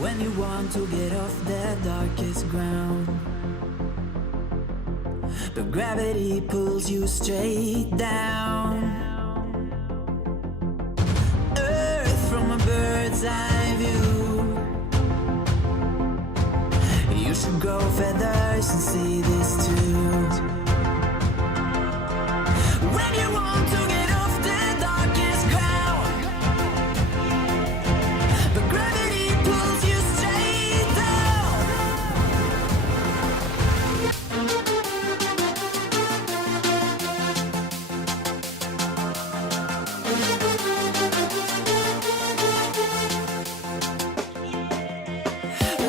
When you want to get off the darkest ground, but gravity pulls you straight down. Earth from a bird's eye view. You should grow feathers and see this too. When you want to get off the darkest ground, but gravity pulls you straight down.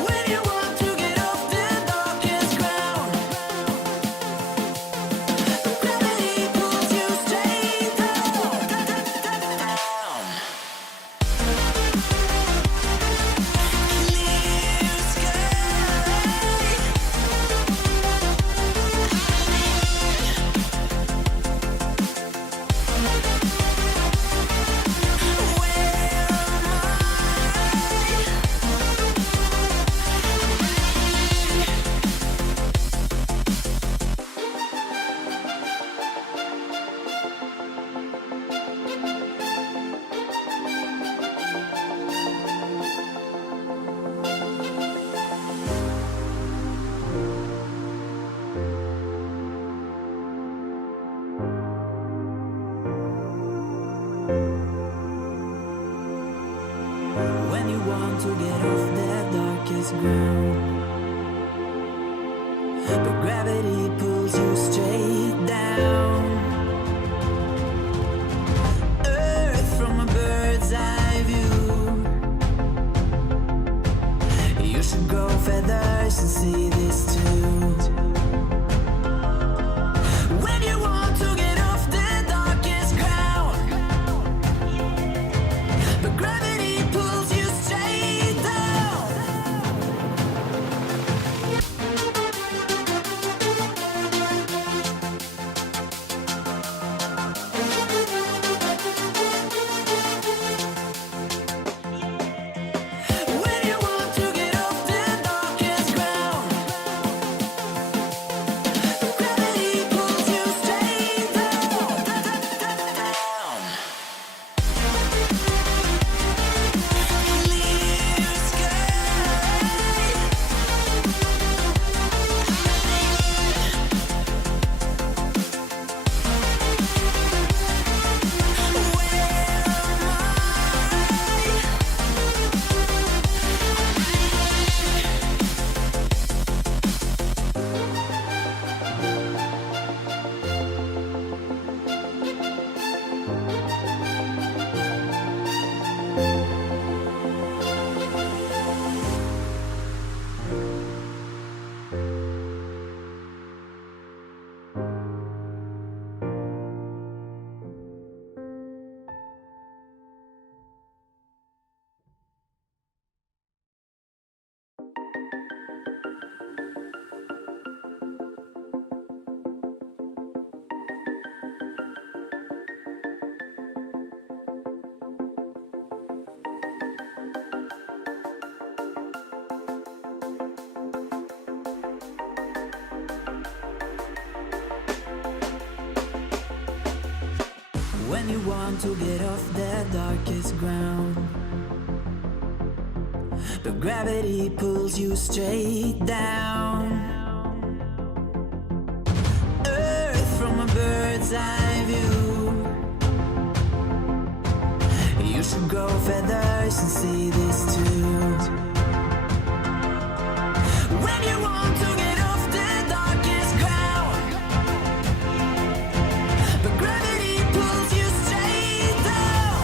When you want to get off the darkest ground, but gravity pulls you straight down. Clear sky. When you want to get off the darkest ground, but gravity pulls you straight down. Earth from a bird's eye view. You should grow feathers and see this too. When you want to get off the darkest ground, but gravity pulls you straight down. When you want to get off the darkest ground, but gravity pulls you straight down. Clear sky. When you want to get off the darkest ground, but gravity pulls you straight down. Earth from a bird's eye view. You should grow feathers and see this too. When you want to get off the darkest ground, but gravity pulls you straight down.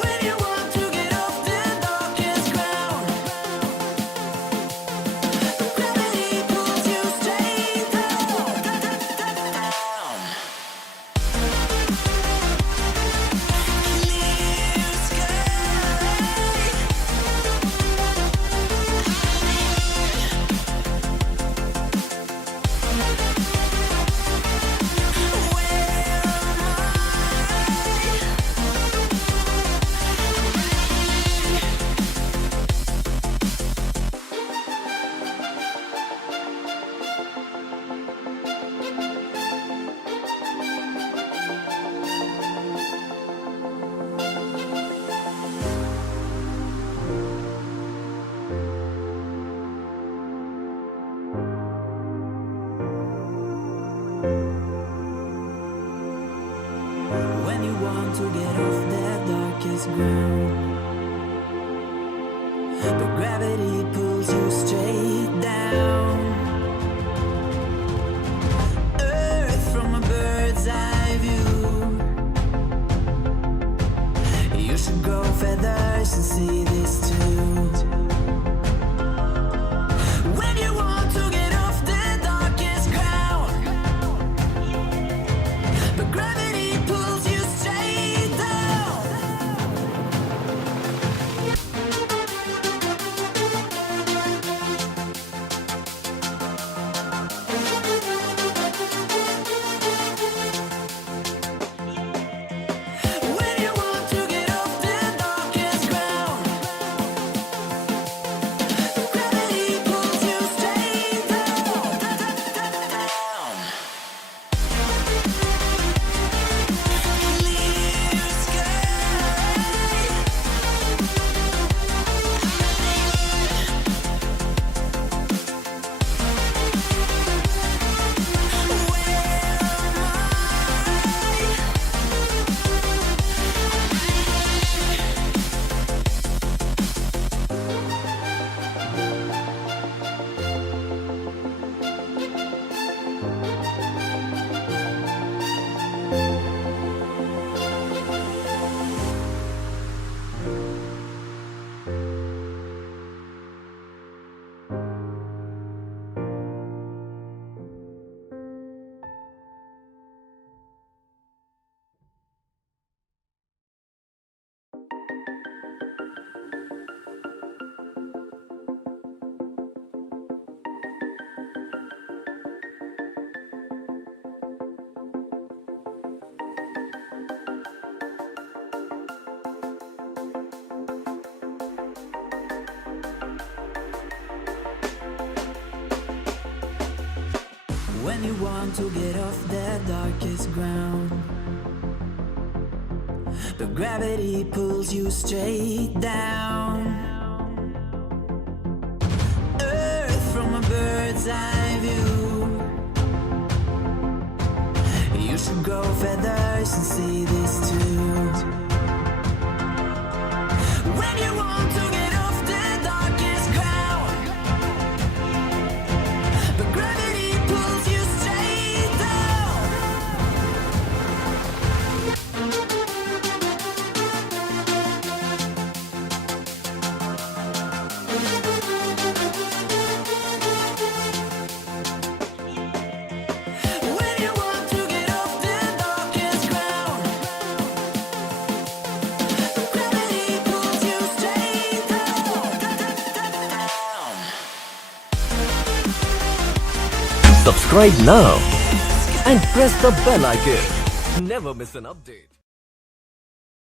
When you want to get off the darkest ground, but gravity pulls you straight want to get off that darkest ground, but gravity pulls you straight down. Earth from a bird's eye view. You should grow feathers and see this too. When you want to get off the darkest ground, but gravity pulls you straight down. When you want to get off the darkest ground, gravity pulls you straight down. Clear sky. When you want to get off that darkest ground, but gravity pulls you straight down. Earth from a bird's eye view. You should grow feathers and see this too. When you want to get off the darkest ground, but gravity pulls you straight down. When you want to get off the darkest ground, but gravity pulls you straight down. Subscribe now and press the bell icon. Never miss an update.